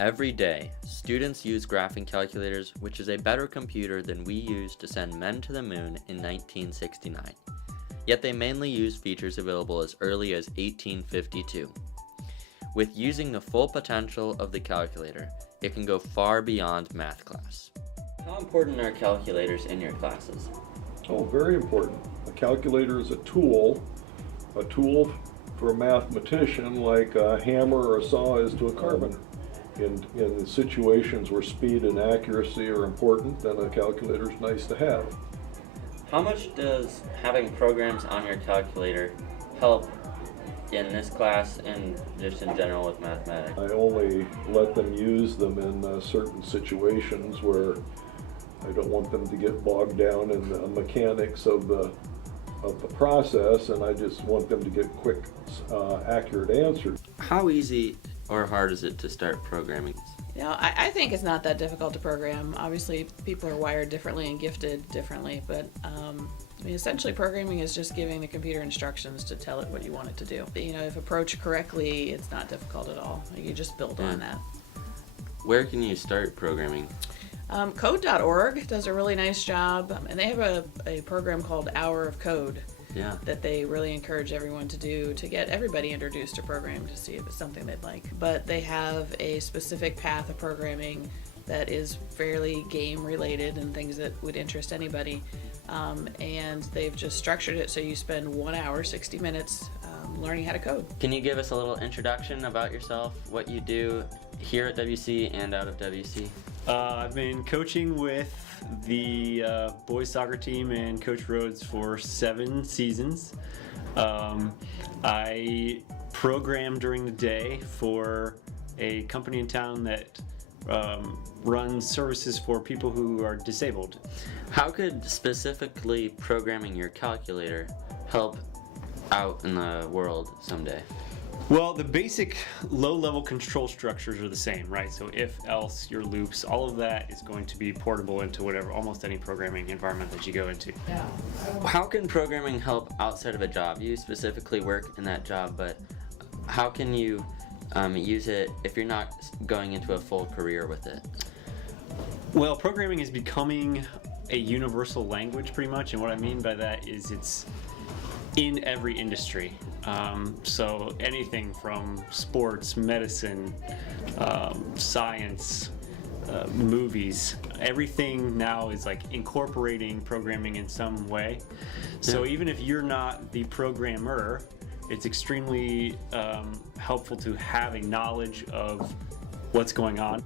Every day, students use graphing calculators, which is a better computer than we used to send men to the moon in 1969. Yet they mainly use features available as early as 1852. With using the full potential of the calculator, it can go far beyond math class. How important are calculators in your classes? Oh, very important. A calculator is a tool for a mathematician like a hammer or a saw is to a carpenter. In situations where speed and accuracy are important, then a calculator is nice to have. How much does having programs on your calculator help in this class and just in general with mathematics? I only let them use them in certain situations where I don't want them to get bogged down in the mechanics of the process, and I just want them to get quick, accurate answers. How easy or hard is it to start programming? You know, I think it's not that difficult to program. Obviously, people are wired differently and gifted differently, but I mean, essentially programming is just giving the computer instructions to tell it what you want it to do. You know, if approached correctly, it's not difficult at all. You just build on that. Where can you start programming? Code.org does a really nice job, and they have a program called Hour of Code. Yeah. That they really encourage everyone to do to get everybody introduced to programming to see if it's something they'd like. But they have a specific path of programming that is fairly game related and things that would interest anybody. And they've just structured it so you spend 1 hour, 60 minutes learning how to code. Can you give us a little introduction about yourself, what you do here at WC and out of WC? I've been coaching with the boys soccer team and Coach Rhodes for 7 seasons. I program during the day for a company in town that runs services for people who are disabled. How could specifically programming your calculator help out in the world someday? Well, the basic low-level control structures are the same, right? So if, else, your loops, all of that is going to be portable into almost any programming environment that you go into. How can programming help outside of a job? You specifically work in that job, but how can you use it if you're not going into a full career with it? Well, programming is becoming a universal language pretty much, and what I mean by that is it's in every industry. So anything from sports, medicine, science, movies, everything now is like incorporating programming in some way. So even if you're not the programmer, it's extremely helpful to have a knowledge of what's going on.